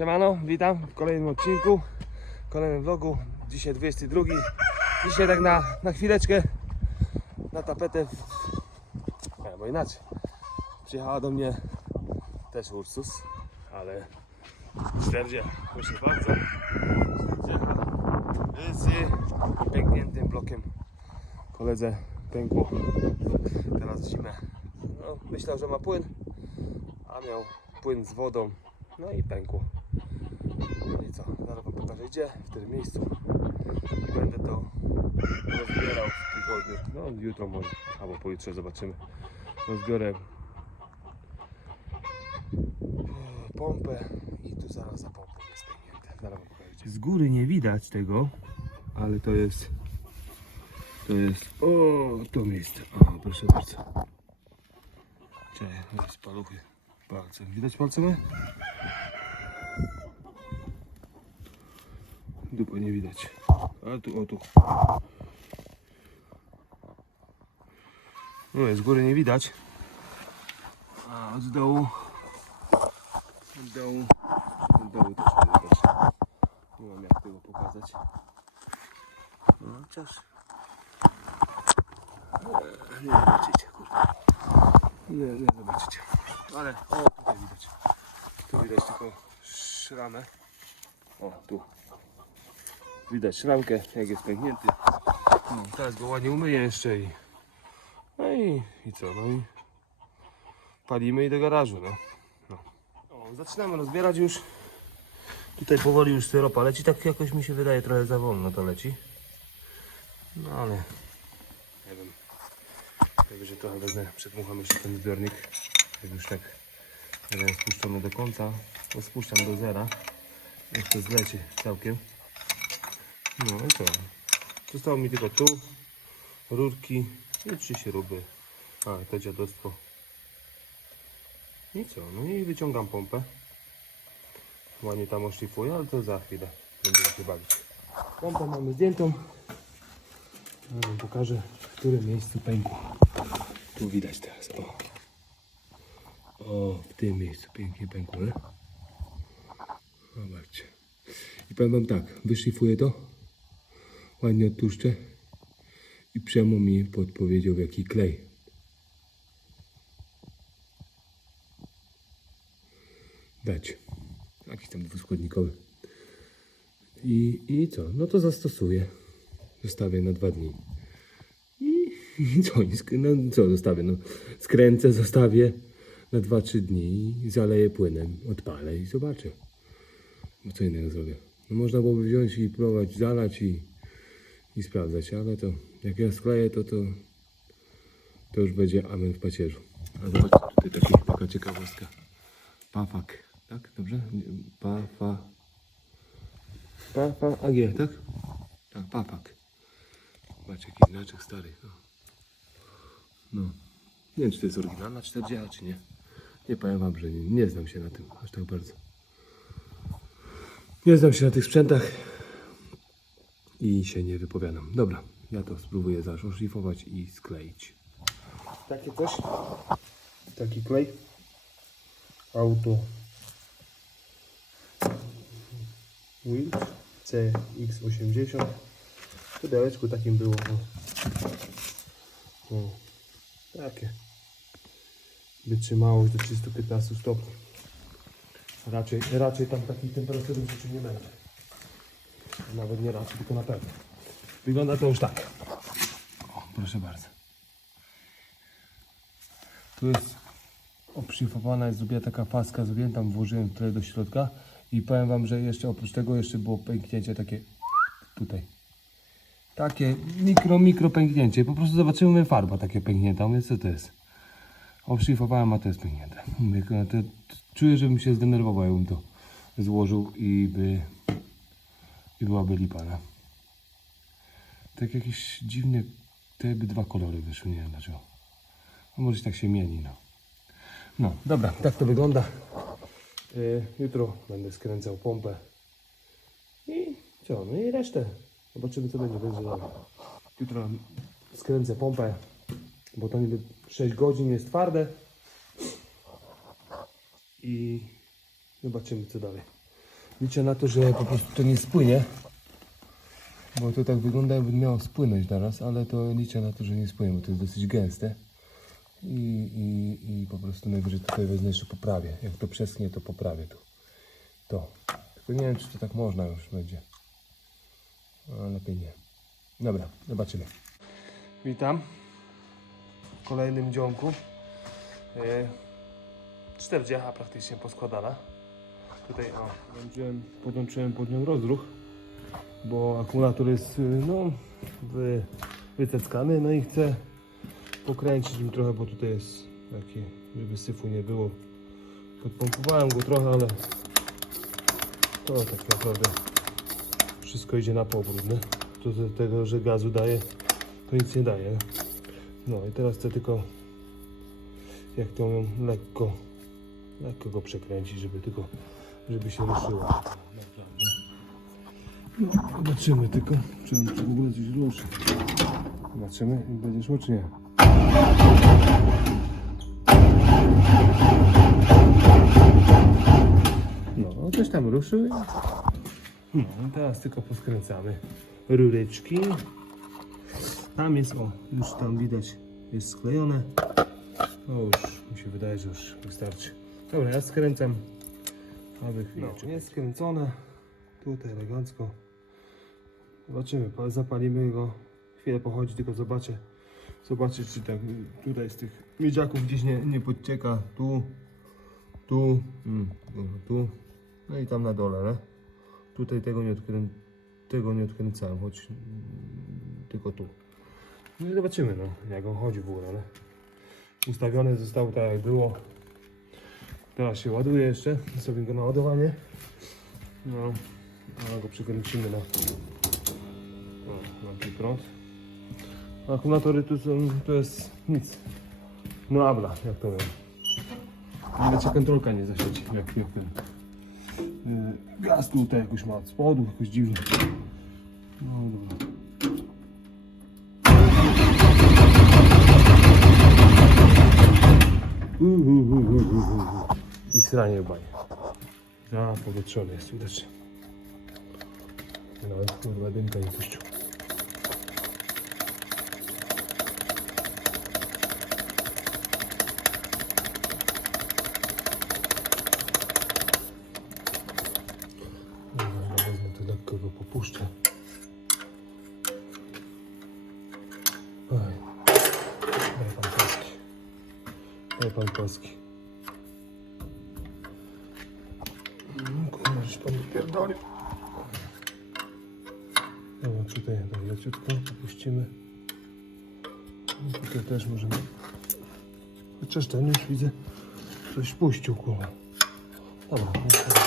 Siemano, witam w kolejnym odcinku, w kolejnym vlogu. Dzisiaj 22. Dzisiaj tak na, na chwileczkę, na tapetę, albo inaczej. Przyjechała do mnie też Ursus, ale 40, proszę bardzo. 40 z pękniętym blokiem koledze pękło teraz zimę. No, myślał, że ma płyn, a miał płyn z wodą, no i pękło. I co, zaraz wam pokażę w którym miejscu i będę to rozbierał w tygodniu, no jutro może, albo pojutrze zobaczymy. Rozbiorę pompę i tu zaraz za pompą jest. Zaraz wam pokażę. Z góry nie widać tego, ale to jest to jest, o, to miejsce. O, proszę bardzo. Czekaj, jest paluchy. Palce. Widać palce Dupa nie widać. Ale tu, o tu. No, z góry nie widać. A od dołu. Od dołu. Od dołu też nie widać. Nie mam jak tego pokazać. No, chociaż. Nie zobaczycie, kurwa. Nie, nie zobaczycie. Ale o, tutaj widać. Tu widać tylko szramę. O, tu. Widać szramkę, jak jest pęknięty. No, teraz go ładnie umyję jeszcze i... No i, i co, no i... Palimy i do garażu, no. no. O, zaczynamy rozbierać już. Tutaj powoli już syropa leci, tak jakoś mi się wydaje trochę za wolno to leci. No ale... Nie wiem. Także trochę wezmę, przedmucham jeszcze ten zbiornik. Jak już tak jeden spuszczony do końca, to spuszczam do zera. To zleci całkiem. No i co? Zostało mi tylko tu rurki i trzy śruby. A, to dziadostwo. I co? No i wyciągam pompę. Ładnie tam oszlifuję, ale to za chwilę. Będziemy się bawić. Pompę mamy zdjętą. Ja wam pokażę, w którym miejscu pękło. Tu widać teraz, o. O, w tym miejscu pięknie pękło, nie? Zobaczcie. I powiem wam tak, wyszlifuję to, ładnie odtłuszczę i Przemo mi podpowiedział jaki klej. Dać. Jakiś tam dwuskładnikowy. I, I co? No to zastosuję. Zostawię na dwa dni. I, co? No co zostawię? No, skręcę, zostawię na 2-3 dni zaleję płynem, odpalę i zobaczę. No co innego zrobię? No można byłoby wziąć i próbować zalać i, i sprawdzać, ale to jak ja skleję to to, to już będzie amen w pacierzu. A zobaczcie, tutaj taki, taka ciekawostka. Pafak, tak? Dobrze? Pafa... Pafa AG, tak? Tak, papak. Zobacz jaki znaczek stary. No. no. Nie wiem czy to jest oryginalna 40, czy nie. Nie powiem wam, że nie, nie znam się na tym aż tak bardzo. Nie znam się na tych sprzętach i się nie wypowiadam. Dobra, ja to spróbuję zaraz oszlifować i skleić. Takie coś. Taki klej. Auto. Wheels CX80. W pudełeczku takim było. O. O. Takie. Wytrzymałość do 315 stopni. Raczej, raczej tam takiej temperatury w życiu nie będzie. Nawet nie raczej, tylko na pewno. Wygląda to już tak. O, proszę bardzo. Tu jest obszyfrowana, jest zrobiona taka paska, zrobiłem tam, włożyłem tyle do środka i powiem wam, że jeszcze oprócz tego jeszcze było pęknięcie takie tutaj. Takie mikro, mikro pęknięcie. Po prostu zobaczymy farba takie pęknięta, więc co to jest? Obszlifowałem, a to jest pęknięte. Mówię, czuję, żebym się zdenerwował, jakbym to złożył i by i byłaby lipana. Tak jakieś dziwne, te by dwa kolory wyszły, nie wiem dlaczego. A może tak się mieni, no. No, dobra, tak to wygląda. Y, jutro będę skręcał pompę. I co, no i resztę. Zobaczymy co będzie, będzie dalej. Jutro skręcę pompę, bo to niby 6 godzin jest twarde. I zobaczymy co dalej. Liczę na to, że po prostu to nie spłynie. Bo to tak wygląda, jakby miało spłynąć teraz, ale to liczę na to, że nie spłynie, bo to jest dosyć gęste. I, i, i po prostu najwyżej tutaj wezmę jeszcze poprawię. Jak to przeschnie, to poprawię tu. To. Tylko nie wiem, czy to tak można już będzie. A lepiej nie. Dobra, zobaczymy. Witam w kolejnym dzionku. Yy, 40 praktycznie poskładana. Tutaj o, podłączyłem, podłączyłem pod nią rozruch, bo akumulator jest y, no, wy, no i chcę pokręcić nim trochę, bo tutaj jest takie, żeby syfu nie było. Podpompowałem go trochę, ale to tak naprawdę wszystko idzie na powrót, nie? To z tego, że gazu daje, to nic nie daje. No i teraz chcę tylko jak to lekko, lekko go przekręcić, żeby tylko, żeby się. Naprawdę. No, zobaczymy tylko, czy, on- w ogóle coś ruszy. Zobaczymy, będzie szło czy nie. No, coś tam ruszył. No, teraz tylko poskręcamy rureczki. Tam jest, o, już tam widać, jest sklejone. No już, mi się wydaje, że już wystarczy. Dobra, ja skręcam, aby. No, jest skręcone, tutaj elegancko. Zobaczymy, pa- zapalimy go, chwilę pochodzi, tylko zobaczę, zobaczę czy tak tutaj z tych miedziaków gdzieś nie, nie podcieka, tu, tu, mm, tu, no i tam na dole, nie? Tutaj tego nie, odkrę... tego nie odkręcałem, choć mm, tylko tu. No i zobaczymy, no, jak on chodzi w ogóle, nie? Ustawione zostało tak jak było. Teraz się ładuje jeszcze, sobie go na ładowanie. No, a go przykręcimy na, na ten prąd. Akumulatory tu są, to jest nic. No abla, jak to mówią. Nawet się kontrolka nie zaświeci, jak, jak ten. Yy, gaz tutaj jakoś ma od spodu, jakoś dziwnie. No dobra. I sranie banie. A, powietrzony jest widocznie. Nawet kurwa dymka nie puścił. Oj. Daj pan polski. Daj pan polski. Tutaj tak leciutko popuścimy. No, Tutaj też możemy. Chociaż ten już widzę, coś puścił, kurwa. Dobra, no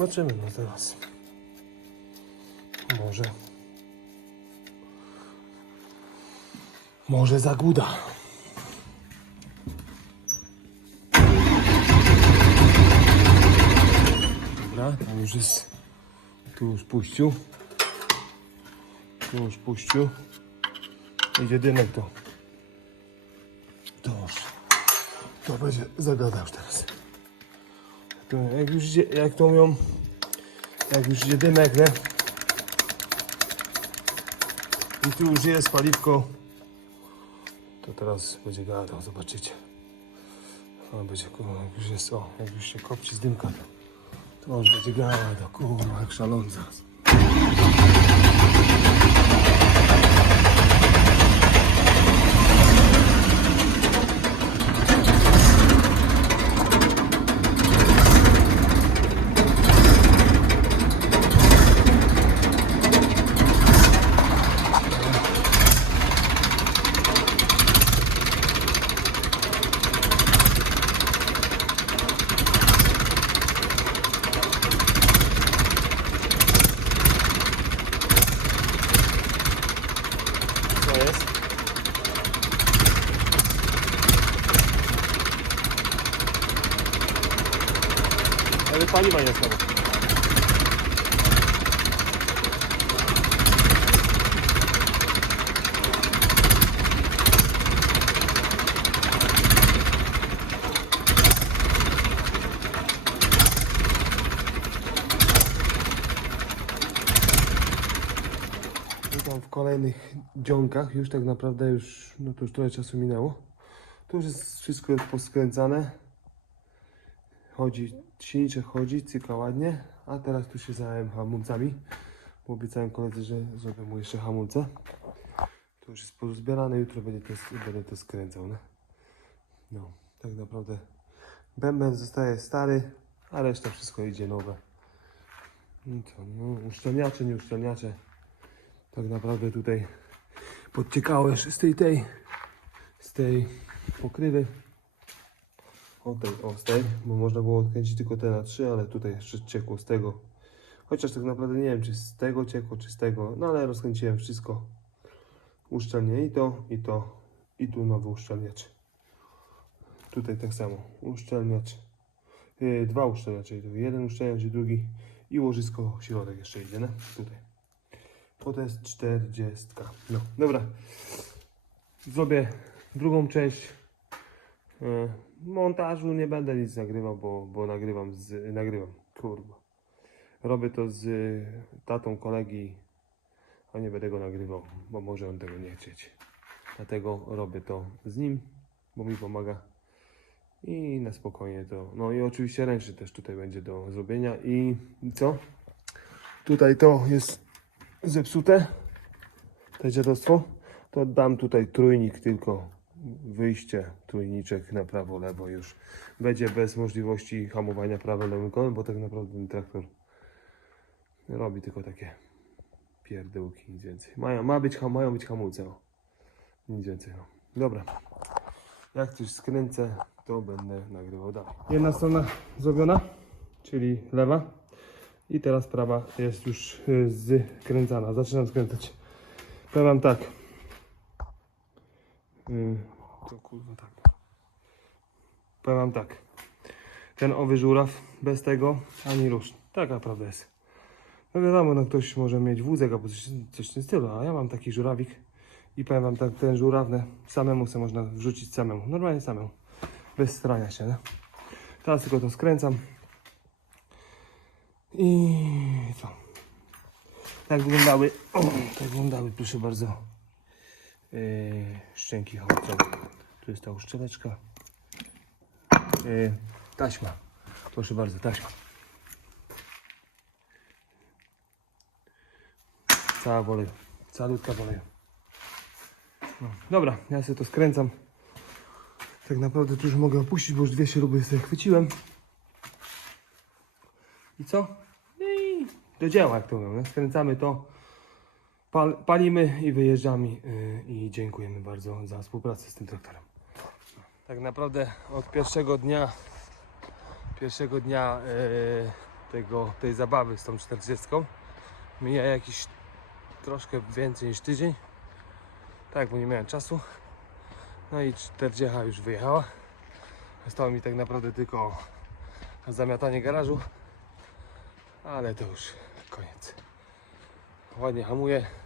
zobaczymy no teraz. Może. Może zaguda. Dobra, tam już jest. Tu już puścił. Tu już puścił. Idzie dymek to. To już. To będzie zagadał teraz. To jak już idzie, jak to mówią, jak już idzie dymek, nie? I tu już jest paliwko. To teraz będzie gadał, zobaczycie. O, będzie jak już jest, o, jak już się kopci z dymka, to, to już będzie gadał, kurwa, jak szaląca. Ale paliwa w kolejnych dzionkach, już tak naprawdę już, no to już trochę czasu minęło. Tu już jest wszystko jest poskręcane. Chodzi, silniczek chodzi, cyka ładnie, a teraz tu się zająłem hamulcami, bo obiecałem koledze, że zrobię mu jeszcze hamulce. To już jest pozbierane, jutro będzie to, będę to skręcał, nie? No, tak naprawdę bęben zostaje stary, a reszta wszystko idzie nowe. No no, uszczelniacze, nie uszczelniacze. Tak naprawdę tutaj podciekało jeszcze z tej, tej, z tej pokrywy. O tej, o z tej, bo można było odkręcić tylko te na trzy, ale tutaj jeszcze ciekło z tego. Chociaż tak naprawdę nie wiem, czy z tego ciekło, czy z tego, no ale rozkręciłem wszystko. Uszczelnię i to, i to, i tu nowy uszczelniacz. Tutaj tak samo, uszczelniacz. Yy, dwa uszczelniacze, idą. jeden uszczelniacz i drugi. I łożysko środek jeszcze idzie, nie? Tutaj. To to jest 40. No, dobra. Zrobię drugą część e, montażu. Nie będę nic nagrywał, bo, bo nagrywam z. Nagrywam. Kurwa. Robię to z tatą kolegi, a nie będę go nagrywał, bo może on tego nie chcieć. Dlatego robię to z nim, bo mi pomaga. I na spokojnie to. No i oczywiście ręczny też tutaj będzie do zrobienia. I co? Tutaj to jest zepsute, to dziadostwo, to dam tutaj trójnik tylko, wyjście, trójniczek na prawo, lewo już. Będzie bez możliwości hamowania prawym lewym kołem, bo tak naprawdę ten traktor robi tylko takie pierdółki, nic więcej. Mają, ma być, mają być hamulce, o. nic więcej. No. Dobra, jak coś skręcę, to będę nagrywał dalej. Jedna strona zrobiona, czyli lewa. I teraz prawa jest już y, skręcana. Zaczynam skręcać. Powiem tak. Y, To kurwa tak. Powiem wam tak. Ten owy żuraw bez tego ani rusz. Taka prawda jest. No wiadomo, no ktoś może mieć wózek albo coś, coś w tym stylu, a ja mam taki żurawik i powiem wam tak, ten żurawny samemu sobie można wrzucić samemu. Normalnie samemu. Bez starania się, nie? Teraz tylko to skręcam. I co? Tak wyglądały, o, tak wyglądały, proszę bardzo, szczęki hamulcowe. Tu jest ta uszczeleczka. Yy, taśma, proszę bardzo, taśma. Cała wolej, calutka wolej. No, dobra, ja sobie to skręcam. Tak naprawdę tu już mogę opuścić, bo już dwie śruby sobie chwyciłem. I co? No i do dzieła, jak to mówią. Skręcamy to, pal, palimy i wyjeżdżamy. yy, I dziękujemy bardzo za współpracę z tym traktorem. Tak naprawdę od pierwszego dnia, pierwszego dnia yy, tego, tej zabawy z tą 40 mija jakiś troszkę więcej niż tydzień. Tak, bo nie miałem czasu. No i 40 już wyjechała. Zostało mi tak naprawdę tylko zamiatanie garażu. Ale to już koniec. Ładnie hamuje.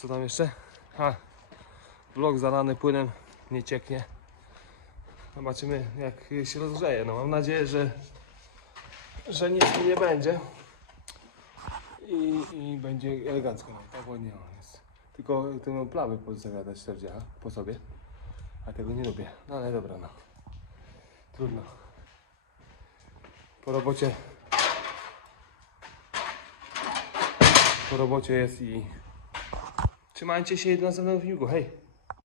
Co tam jeszcze? A, blok zalany płynem, nie cieknie. Zobaczymy jak się rozgrzeje. No mam nadzieję, że, że nic mi nie będzie. I, i będzie elegancko. No, tak ładnie jest. Tylko tę plamy pozamiatać 40 po sobie. A tego nie lubię. No ale dobra no. Trudno po robocie po robocie jest i trzymajcie się do następnego filmiku, hej